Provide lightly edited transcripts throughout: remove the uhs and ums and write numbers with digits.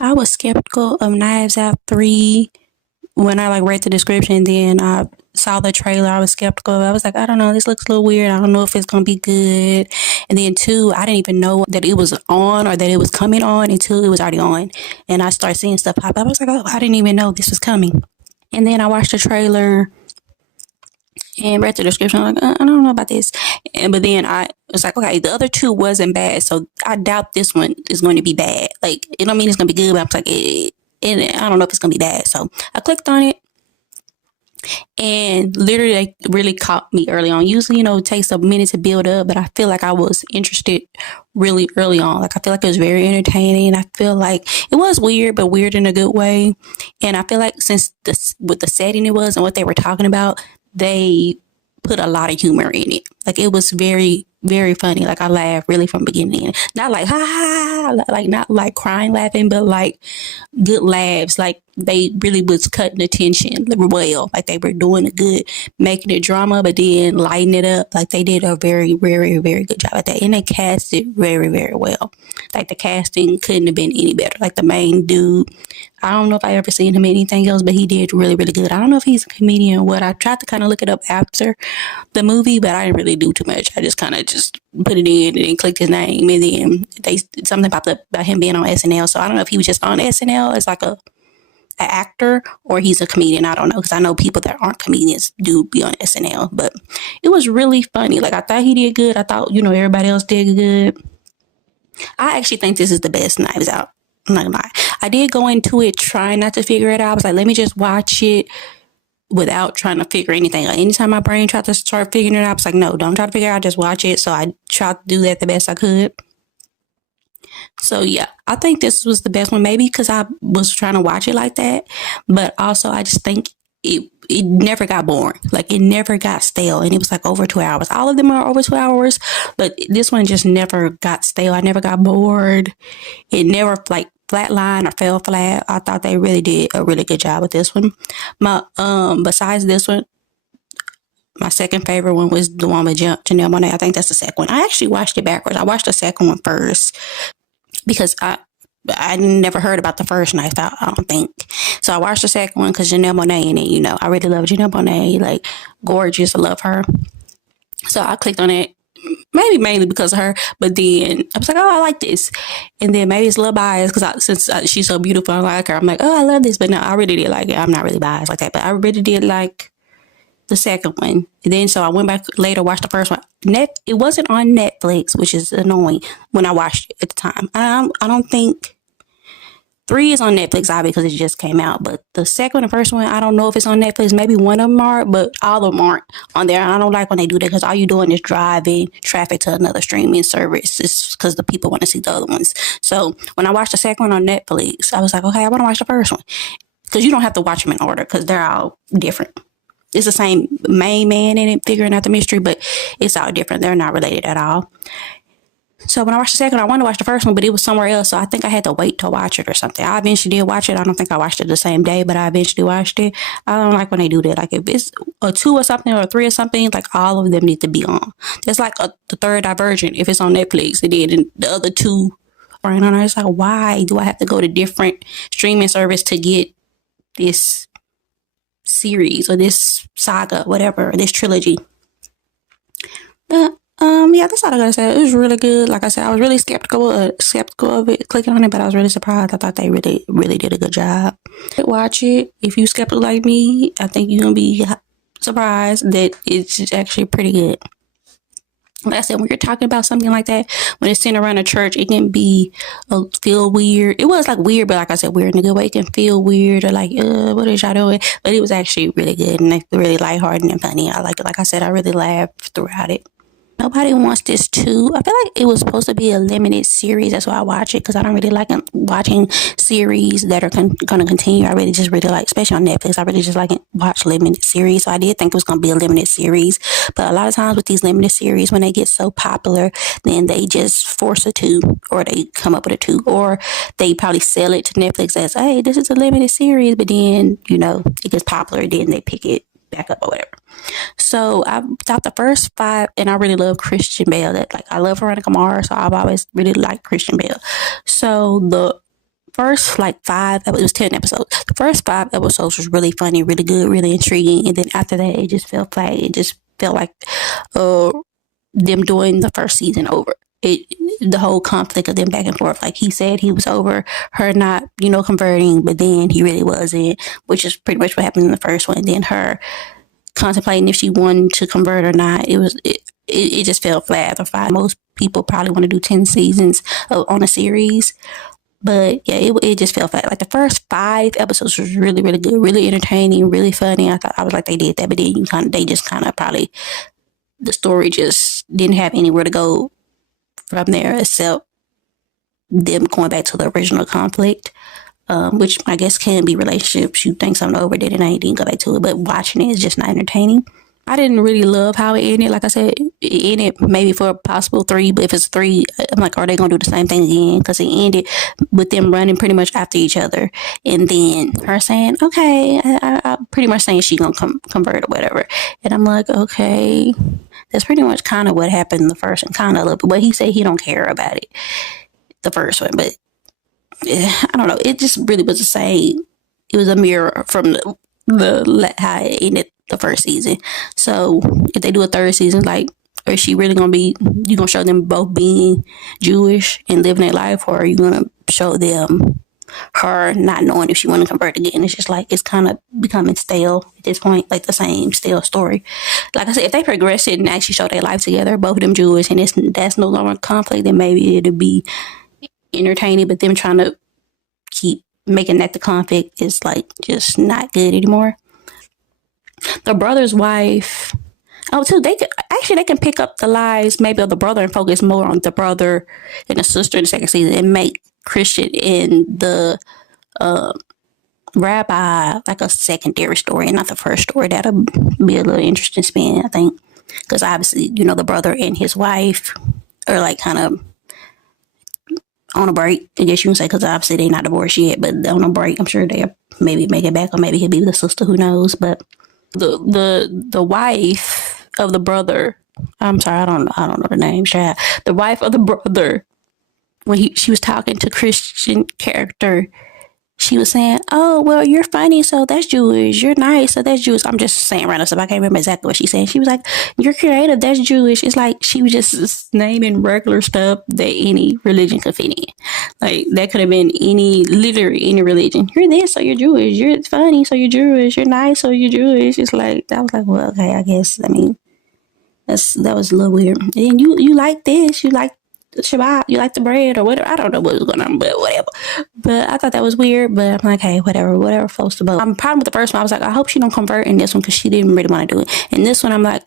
I was skeptical of Knives Out 3 when I read the description, then I saw the trailer. I was skeptical. I was like, I don't know, this looks a little weird. I don't know if it's gonna be good. And then two, I didn't even know that it was on or that it was coming on until it was already on. And I started seeing stuff pop up. I was like, oh, I didn't even know this was coming. And then I watched the trailer and read the description. I'm like, I don't know about this. But then I was like, okay, the other two wasn't bad, so I doubt this one is going to be bad. It don't mean it's going to be good, but I'm like, I don't know if it's going to be bad. So I clicked on it, and literally, they really caught me early on. Usually, it takes a minute to build up, but I feel like I was interested really early on. I feel like it was very entertaining. I feel like it was weird, but weird in a good way. And I feel like since with the setting it was and what they were talking about, they put a lot of humor in it. It was very, very funny. I laughed really from beginning to end. Not ha ha, not crying laughing, but good laughs. They really was cutting the tension well. They were doing a good, making it drama, but then lighting it up. They did a very, very, very good job at that. And they cast it very, very well. The casting couldn't have been any better. The main dude, I don't know if I ever seen him in anything else, but he did really, really good. I don't know if he's a comedian or what. I tried to kind of look it up after the movie, but I didn't really do too much. I just kind of just put it in and then clicked his name, and then something popped up about him being on SNL. So I don't know if he was just on SNL as an actor or he's a comedian. I don't know, because I know people that aren't comedians do be on SNL. But it was really funny. I thought he did good. I thought everybody else did good. I actually think this is the best Knives Out. I'm not gonna lie. I did go into it trying not to figure it out. I was like, let me just watch it without trying to figure anything out. Anytime my brain tried to start figuring it out, I was like, no, don't try to figure it out, just watch it. So I tried to do that the best I could. So yeah, I think this was the best one, maybe because I was trying to watch it like that. But also, I just think it never got boring. It never got stale. And it was over 2 hours. All of them are over 2 hours, but this one just never got stale. I never got bored. It never flatline or fell flat. I thought they really did a really good job with this one. Besides this one, my second favorite one was the one with Janelle Monáe. I think that's the second one. I actually watched it backwards. I watched the second one first because I never heard about the first Knives Out, I don't think. So I watched the second one because Janelle Monáe in it. I really love Janelle Monáe. Gorgeous. I love her. So I clicked on it. Maybe mainly because of her, but then I was like, oh, I like this. And then maybe it's a little biased because since she's so beautiful, I like her. I'm like, oh, I love this. But no, I really did like it. I'm not really biased like that, but I really did like the second one. And then so I went back later, watched the first one. It wasn't on Netflix, which is annoying when I watched it at the time. I don't think 3 is on Netflix, obviously, because it just came out. But the second and first one, I don't know if it's on Netflix. Maybe one of them are, but all of them aren't on there. And I don't like when they do that because all you're doing is driving traffic to another streaming service. It's because the people want to see the other ones. So when I watched the second one on Netflix, I was like, okay, I want to watch the first one. Because you don't have to watch them in order because they're all different. It's the same main man in it figuring out the mystery, but it's all different. They're not related at all. So when I watched the second one, I wanted to watch the first one, but it was somewhere else. So I think I had to wait to watch it or something. I eventually did watch it. I don't think I watched it the same day, but I eventually watched it. I don't like when they do that. If it's a 2 or something or a 3 or something, all of them need to be on. Just the third Divergent, if it's on Netflix, and then the other 2 are on there. It's why do I have to go to different streaming service to get this series or this saga, whatever, this trilogy? But yeah, that's all I gotta say. It was really good. Like I said, I was really skeptical of it, clicking on it, but I was really surprised. I thought they really, really did a good job. Watch it. If you skeptical like me, I think you're gonna be surprised that it's actually pretty good. Like I said, when you're talking about something like that, when it's centered around a church, it can feel weird. It was weird, but like I said, weird in a good way. It can feel weird or what is y'all doing? But it was actually really good and really lighthearted and funny. I like it. Like I said, I really laughed throughout it. Nobody Wants This Too. I feel like it was supposed to be a limited series. That's why I watch it, because I don't really like watching series that are going to continue. I really just really like, especially on Netflix, I really just watch limited series. So I did think it was going to be a limited series. But a lot of times with these limited series, when they get so popular, then they just force a 2, or they come up with a 2, or they probably sell it to Netflix as, hey, this is a limited series. But then, it gets popular, then they pick it back up or whatever. So I thought the first 5, and I really love Christian Bale. I love Veronica Mars, so I've always really liked Christian Bale. So the first like 5, it was 10 episodes. The first 5 episodes was really funny, really good, really intriguing. And then after that, it just felt flat. It just felt like them doing the first season over. The whole conflict of them back and forth. Like, he said he was over her not, converting, but then he really wasn't, which is pretty much what happened in the first one. And then her contemplating if she wanted to convert or not. It just fell flat after 5. Most people probably want to do 10 seasons on a series. But yeah, it just fell flat. Like, the first 5 episodes was really, really good, really entertaining, really funny. I was like, they did that, but then they just kind of probably, the story just didn't have anywhere to go from there except them going back to the original conflict, which I guess can be relationships. You think something over, then I didn't go back to it, but watching it is just not entertaining. I didn't really love how it ended. Like I said, it ended maybe for a possible 3, but if it's 3, I'm like, are they going to do the same thing again? Because it ended with them running pretty much after each other. And then her saying, okay, I pretty much saying she's going to convert or whatever. And I'm like, okay, that's pretty much kind of what happened in the first one, kind of. But he said he don't care about it, the first one. But I don't know. It just really was the same. It was a mirror from the how it ended the first season. So if they do a 3rd season, like, is she really gonna be, you gonna show them both being Jewish and living their life, or are you gonna show them her not knowing if she want to convert again? It's just like, it's kind of becoming stale at this point, like the same stale story. Like I said, if they progress it and actually show their life together, both of them Jewish, and that's no longer conflict, then maybe it'll be entertaining. But them trying to keep making that the conflict is like just not good anymore. The brother's wife, too, they can pick up the lies maybe of the brother and focus more on the brother and the sister in the 2nd season, and make Kristen and the rabbi like a secondary story and not the first story. That'll be a little interesting spin, I think, because obviously, the brother and his wife are like kind of on a break, I guess you can say, because obviously they're not divorced yet, but on a break. I'm sure they'll maybe make it back, or maybe he'll be with the sister, who knows. But the wife of the brother, I'm sorry, I don't know the name, child. The wife of the brother, when she was talking to Christian character, she was saying, oh, well, you're funny, so that's Jewish. You're nice, so that's Jewish. I'm just saying random stuff. I can't remember exactly what she said. She was like, you're creative, that's Jewish. It's like she was just naming regular stuff that any religion could fit in. Like, that could have been literally any religion. You're this, so you're Jewish. You're funny, so you're Jewish. You're nice, so you're Jewish. It's like, I was like, well, okay, I guess. I mean, that was a little weird. And you like this, you like Shabbat, you like the bread or whatever. I don't know what was going on, but whatever. But I thought that was weird. But I'm like, hey, whatever floats the boat. I'm problem with the first one. I was like, I hope she don't convert in this one, because she didn't really want to do it. In this one, I'm like,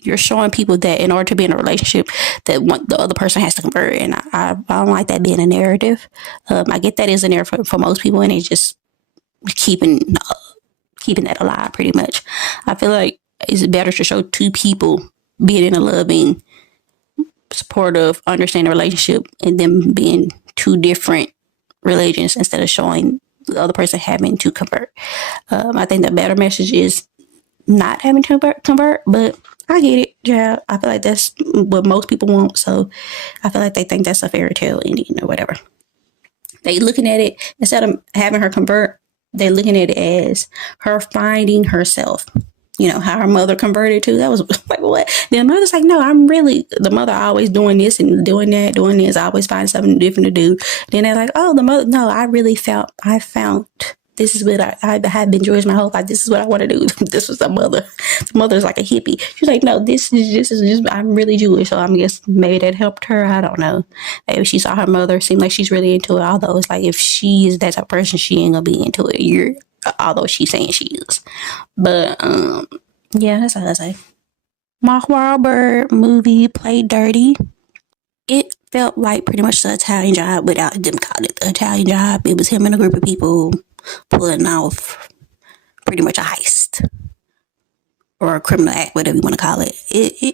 you're showing people that in order to be in a relationship, that the other person has to convert, and I don't like that being a narrative. I get that is a narrative for most people, and it's just keeping that alive pretty much. I feel like it's better to show 2 people being in a loving, supportive, understanding relationship, and them being 2 different religions, instead of showing the other person having to convert. I think the better message is not having to convert, but I get it. Yeah, I feel like that's what most people want, so I feel like they think that's a fairy tale ending or whatever. They looking at it, instead of having her convert, they're looking at it as her finding herself. How her mother converted to. That was like, what? Then the mother's like, no, the mother always doing this and doing that, doing this, I always find something different to do. Then they're like, oh, the mother, no, I found this is what I have been Jewish my whole life. This is what I want to do. This was the mother. The mother's like a hippie. She's like, no, this is just, I'm really Jewish. So I guess maybe that helped her. I don't know. Maybe she saw her mother, seemed like she's really into it. Although it's like, if she is that type of person, she ain't going to be into it. Although she's saying she is. But, yeah, that's all I say. Mark Wahlberg movie played dirty. It felt like pretty much the Italian Job without them calling it the Italian Job. It was him and a group of people pulling off pretty much a heist or a criminal act, whatever you want to call it.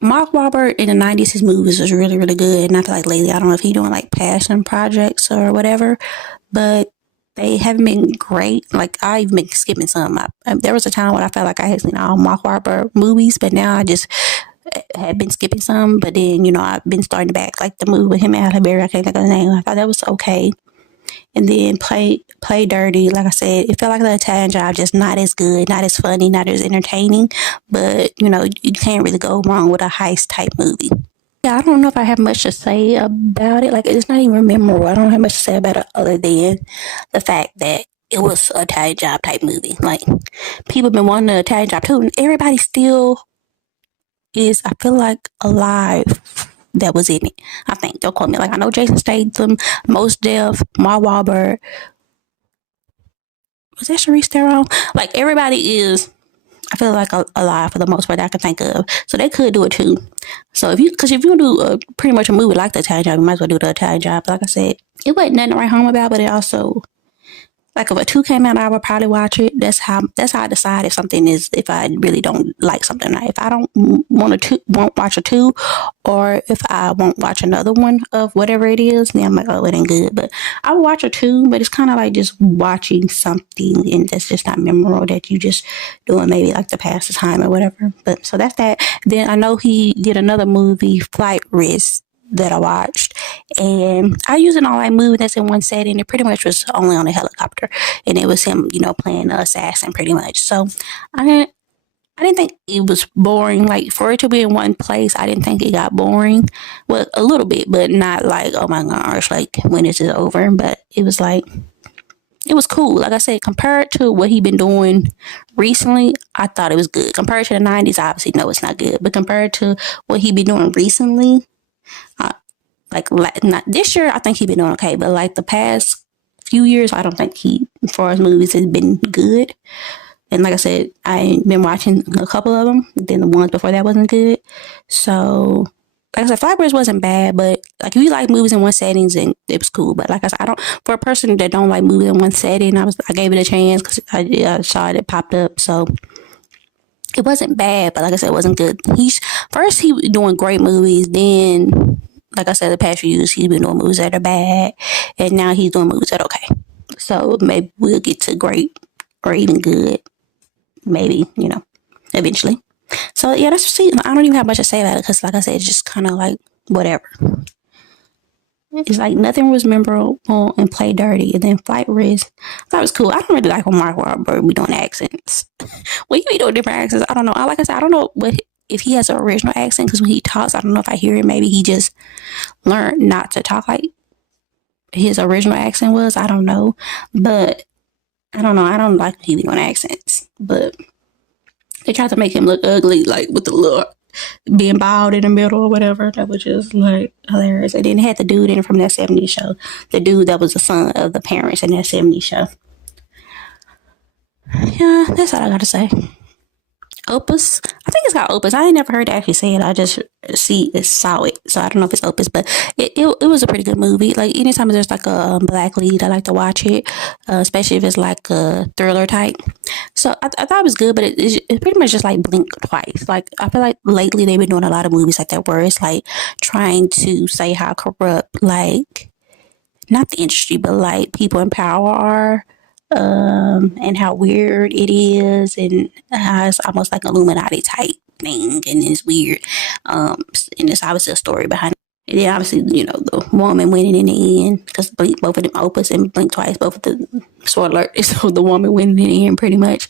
Mark Wahlberg in the 90s, his movies was really, really good. And I feel like lately, I don't know if he's doing like passion projects or whatever, but they haven't been great. Like, I've been skipping some. There was a time when I felt like I had seen all Mark Wahlberg movies, but now had been skipping some, but then, you know, I've been starting back, like the movie with him and Halle Berry. I can't think of the name. I thought that was okay. And then Play Dirty, like I said, it felt like the Italian Job, just not as good, not as funny, not as entertaining. But, you know, you can't really go wrong with a heist type movie. Yeah, I don't know if I have much to say about it. Like, it's not even memorable. I don't have much to say about it other than the fact that it was a Italian Job type movie. Like, people have been wanting an Italian Job too. And everybody still is, I feel like, alive that was in it. I think. Don't quote me. Like, I know Jason Statham, Mos Def, Mark Wahlberg. Was that Charlize Theron? Like, everybody is, I feel like, alive for the most part that I can think of. So they could do it too. So if you do pretty much a movie like the Italian Job, you might as well do the Italian Job. But like I said, it wasn't nothing to write home about, but it also, like, if a 2 came out, I would probably watch it. That's how I decide if I really don't like something. Like, if I don't won't watch a 2, or if I won't watch another one of whatever it is, then I'm like, oh, it ain't good. But I would watch a 2, but it's kind of like just watching something, and that's just not memorable, that you just doing maybe like to pass the time or whatever. But so that's that. Then I know he did another movie, Flight Risk, that I watched, and I used an all-night movie that's in one setting. It pretty much was only on a helicopter, and it was him, you know, playing an assassin pretty much. So I didn't think it was boring. Like, for it to be in one place, I didn't think it got boring. Well, a little bit, but not like, oh my gosh, like, when is it over? But it was like, it was cool. Like I said, compared to what he been doing recently, I thought it was good. Compared to the 90s, obviously, no, it's not good. But compared to what he been doing recently, like, not this year, I think he been doing okay. But like the past few years, I don't think he, as far as movies, has been good. And like I said, I've been watching a couple of them. Then the ones before that wasn't good. So, like I said, Flight Risk wasn't bad, but like, if you like movies in one setting, then it was cool. But like I said, for a person that don't like movies in one setting, I gave it a chance because I saw it popped up. So it wasn't bad, but like I said, it wasn't good. He was doing great movies. Then, like I said, the past few years, he's been doing movies that are bad, and now he's doing movies that are okay. So maybe we'll get to great or even good, maybe, you know, eventually. So yeah, I don't even have much to say about it, because like I said, it's just kind of like whatever. It's like nothing was memorable and Play Dirty. And then Flight Risk, I thought it was cool. I don't really like when Mark Wahlberg be doing accents. When he be doing different accents, I don't know. Like I said, I don't know if he has an original accent, because when he talks, I don't know if I hear it. Maybe he just learned not to talk like his original accent was. I don't know. But I don't know. I don't like when he be doing accents. But they tried to make him look ugly, like with the look being bald in the middle or whatever. That was just like hilarious. And then they had the dude in from that 70s show. The dude that was the son of the parents in that 70s show. Yeah, that's all I got to say. Opus. I think it's called Opus. I ain't never heard it actually say it. I just saw it. So I don't know if it's Opus, but it was a pretty good movie. Like, anytime there's like a black lead, I like to watch it, especially if it's like a thriller type. So I thought it was good, but it's pretty much just like blink twice. Like, I feel like lately they've been doing a lot of movies like that, where it's like trying to say how corrupt, like, not the industry, but like people in power are. And how weird it is, and how it's almost like Illuminati type thing, and it's weird. And it's obviously a story behind it. And then obviously, you know, the woman winning in the end, because both of them, Opus and Blink Twice, both of the, spoiler alert, so the woman winning in the end pretty much.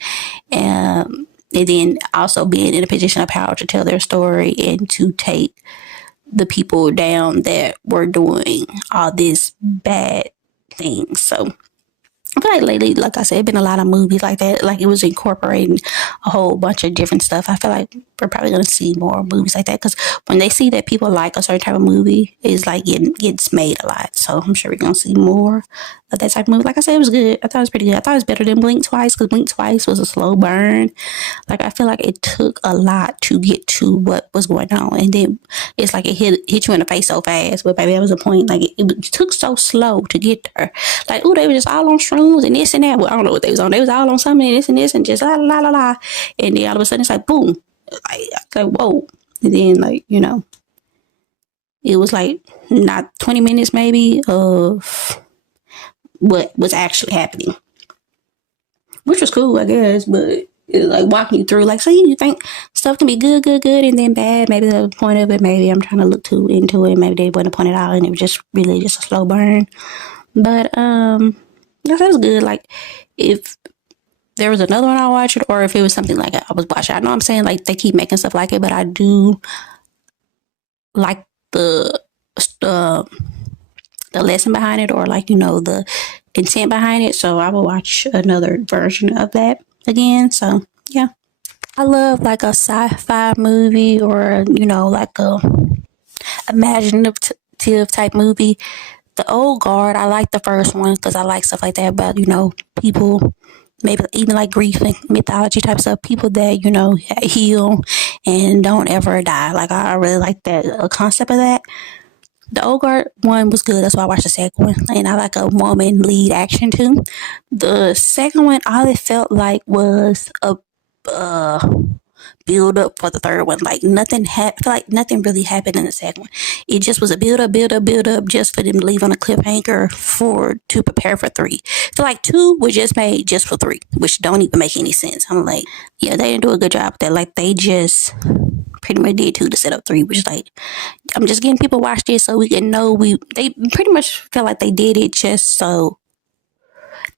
And then also being in a position of power to tell their story and to take the people down that were doing all this bad things. So I feel like lately, like I said, been a lot of movies like that. Like, it was incorporating a whole bunch of different stuff. I feel like we're probably going to see more movies like that, because when they see that people like a certain type of movie, it's like gets made a lot. So I'm sure we're going to see more of that type of movie. Like I said, it was good. I thought it was pretty good. I thought it was better than Blink Twice, because Blink Twice was a slow burn. Like, I feel like it took a lot to get to what was going on, and then it's like it hit you in the face so fast. But baby, that was the point. Like, it took so slow to get there. Like, oh, they were just all on shrooms and this and that. Well, I don't know what they was on. They was all on something and this and just la la la la. And then all of a sudden it's like boom. Like whoa. And then, like, you know, it was like not 20 minutes maybe of what was actually happening, which was cool, I guess. But It's like walking you through, like, so you think stuff can be good, good, good, and then bad. Maybe the point of it, maybe I'm trying to look too into it. Maybe they wasn't point it out, and it was just really just a slow burn. But yeah, that was good. Like, if there was another one I watched, or if it was something like I was watching, I know I'm saying like they keep making stuff like it, but I do like the lesson behind it, or like, the intent behind it. So I will watch another version of that again. So yeah, I love like a sci-fi movie, or like a imaginative type movie. The Old Guard, I like the first one because I like stuff like that about people, maybe even like Greek and mythology type stuff, people that heal and don't ever die. Like, I really like that concept of that. The Old Guard one was good. That's why I watched the second one. And I like a woman lead action too. The second one, all it felt like was a build up for the third one. Like, nothing happened. Like, nothing really happened in the second one. It just was a build up just for them to leave on a cliffhanger to prepare for three. So like two was just made just for three, which don't even make any sense. I'm like, yeah, they didn't do a good job with that. Like, they just pretty much did two to set up three, which is like, I'm just getting people watch this so we can know they pretty much feel like they did it just so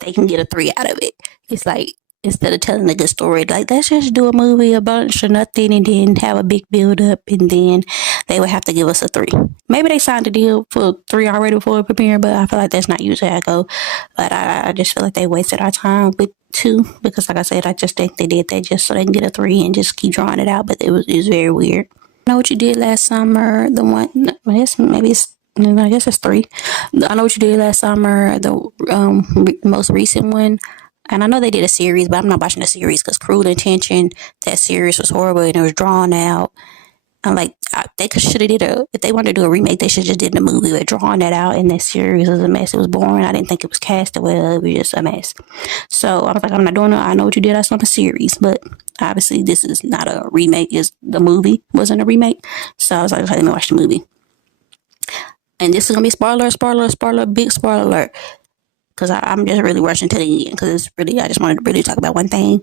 they can get a three out of it. It's like, instead of telling a good story, like, let's just do a movie, a bunch of nothing, and then have a big build up, and then they would have to give us a three. Maybe they signed a deal for three already before premiere, but I feel like that's not usually how I go. But I just feel like they wasted our time with two, because like I said, I just think they did that just so they can get a three and just keep drawing it out. But it was very weird. I know what you did last summer. The one, I guess it's three. I know what you did last summer. The most recent one. And I know they did a series, but I'm not watching the series because Cruel Intention, that series was horrible and it was drawn out. I'm like, they should have if they wanted to do a remake, they should have just did the movie with drawing that out, and that series was a mess. It was boring. I didn't think it was cast well. It was just a mess. So I was like, I'm not doing it. I know what you did. That's not a series, but obviously this is not a remake. The movie wasn't a remake. So I was like, okay, let me watch the movie. And this is going to be big spoiler alert. Because I'm just really rushing to the end. Because it's really, I just wanted to really talk about one thing.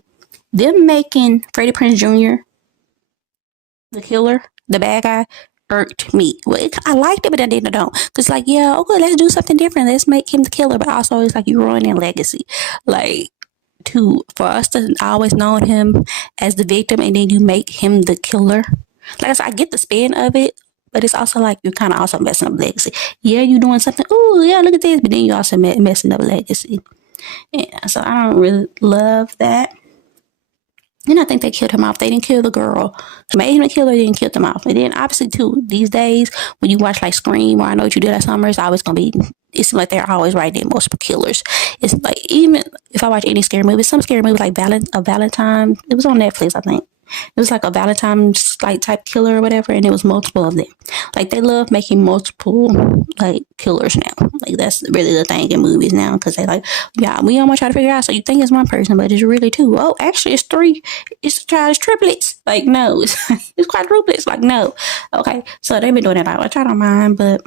Them making Freddie Prinze Jr. the killer, the bad guy, irked me. Well, I liked it, but I didn't. Because like, yeah, okay, let's do something different. Let's make him the killer. But also, it's like, you're ruining legacy. Like, for us to always know him as the victim, and then you make him the killer. Like I said, I get the spin of it. But it's also like, you're kind of also messing up legacy. Yeah, you're doing something. Oh, yeah, look at this. But then you're also messing up legacy. Yeah, so I don't really love that. And I think they killed him off. They didn't kill the girl. They made him a killer, they didn't kill him off. And then obviously, too, these days, when you watch like Scream, or I Know What You Did Last Summer, it's always going to be, it seems like they're always writing multiple killers. It's like, even if I watch any scary movie, some scary movie like Valentine, it was on Netflix, I think. It was like a Valentine's like type killer or whatever, and it was multiple of them. Like, they love making multiple like killers now. Like, that's really the thing in movies now, because they like, yeah, we almost try to figure out. So you think it's one person, but it's really two. Oh, actually, it's three. It's triplets. Like, no, it's quadruplets. Like, no. Okay, so they've been doing that. Which I don't mind, but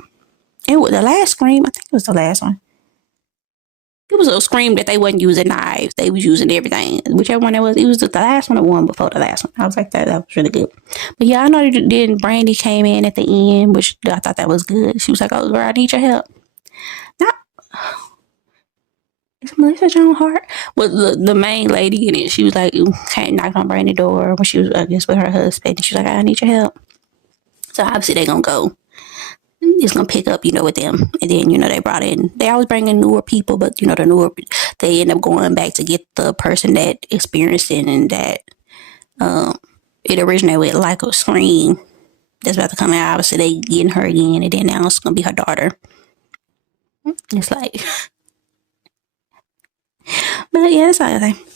it was the last Scream. I think it was the last one. It was a Scream that they wasn't using knives. They was using everything. Whichever one it was the last one or one before the last one. I was like, that was really good. But yeah, I know then Brandy came in at the end, which I thought that was good. She was like, oh, girl, I need your help. Now, is Melissa Joan Hart? Well, the main lady in it, she was like, came knocked on Brandy's door when she was, I guess, with her husband. And she was like, I need your help. So obviously they're going to go. It's gonna pick up, with them, and then they always bring in newer people, but the newer, they end up going back to get the person that experienced it, and that it originated with, like a Scream that's about to come out. Obviously, they getting her again, and then now it's gonna be her daughter. It's like, but yeah, that's all I think.